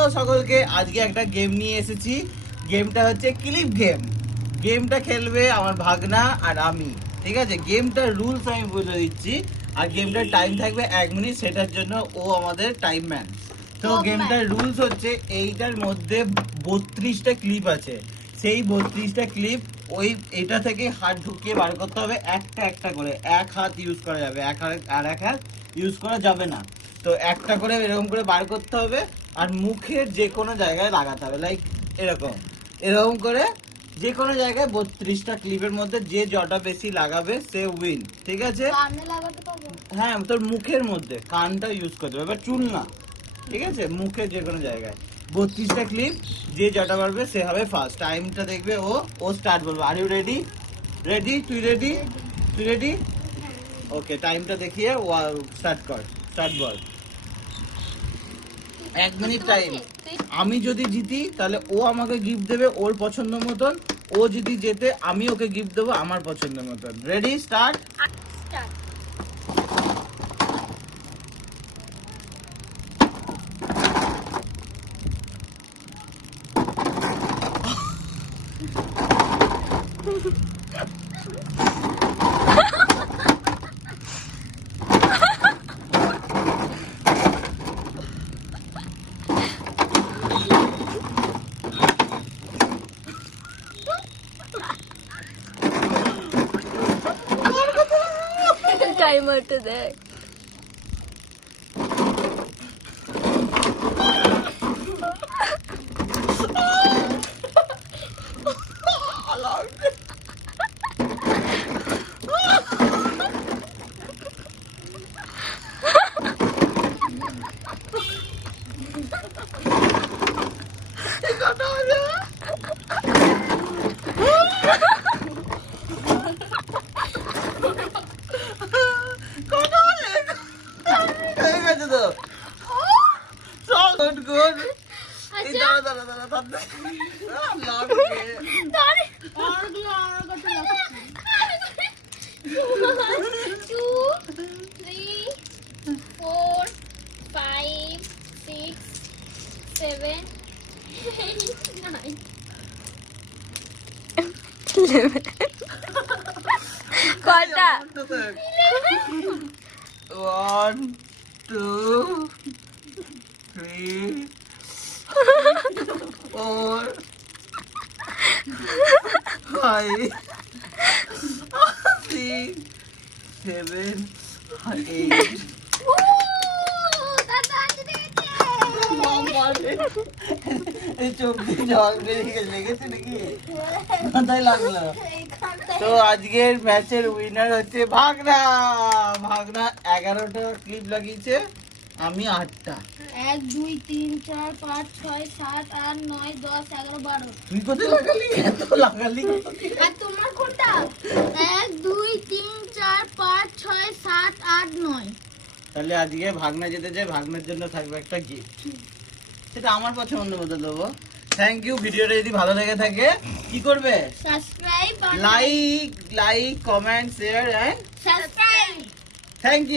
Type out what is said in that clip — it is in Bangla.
হ্যালো সকলকে, আজকে একটা গেম নিয়ে এসেছি। গেমটা হচ্ছে ক্লিপ গেম। গেমটা খেলবে আমার ভাগনা আর আমি, ঠিক আছে? গেমটার রুলস আমি বলে দিচ্ছি, আর গেমটার টাইম থাকবে 1 মিনিট। সেটার জন্য ও আমাদের টাইম ম্যান। তো গেমটার রুলস হচ্ছে, এইটার মধ্যে 32টা ক্লিপ আছে। সেই 32টা ক্লিপ ওই এটা থেকে হাত ঢুকিয়ে বার করতে হবে, একটা একটা করে। এক হাত ইউজ করা যাবে, এক হাত ইউজ করা যাবে না। তো একটা করে এরকম করে বার করতে হবে, আর মুখের যে কোনো জায়গায় লাগাতে হবে। লাইক এরকম করে যে কোনো জায়গায় 32টা ক্লিপের মধ্যে যে জটা বেশি লাগাবে সে উইন, ঠিক আছে? হ্যাঁ, তোর মুখের মধ্যে, কানটা ইউজ করতে হবে, এবার চুল না, ঠিক আছে? মুখের যে কোনো জায়গায় 32টা ক্লিপ, যে জটা পারবে সে হবে ফার্স্ট। টাইমটা দেখবে ও স্টার্ট বলবে। Are you ready? রেডি? তুই রেডি? ওকে, টাইমটা দেখিয়ে স্টার্ট কর। স্টার্ট বল। 1 মিনিট টাইম। আমি যদি জিতি তাহলে ও আমাকে গিফট দেবে ওর পছন্দ মতন, ও যদি জেতে আমি ওকে গিফট দেবো আমার পছন্দ মতন। রেডি? স্টার্ট। টাইমারটা দেখ। কয়টা? 1 2 3 4 5 6 7 8 তো আজকের ম্যাচের উইনার হচ্ছে ভাগনা। 11টা ক্লিপ লাগিয়েছে, আমি 8টা। 1 2 3 4 5 6 7 8 9 10 11 12। তুই কোথায় লাগালি? এত লাগালি আর তোমার কোনটা? 1 2 3 4 5 6 7 8 9। তাহলে আজকে ভাগনা জিতেছে, ভাগনার জন্য থাকবে একটা গিফট। সেটা আমার পছন্দ মতো দেবো। Thank you. ভিডিওটা যদি ভালো লেগে থাকে কি করবে? Subscribe, like, comment, share and subscribe. Thank you.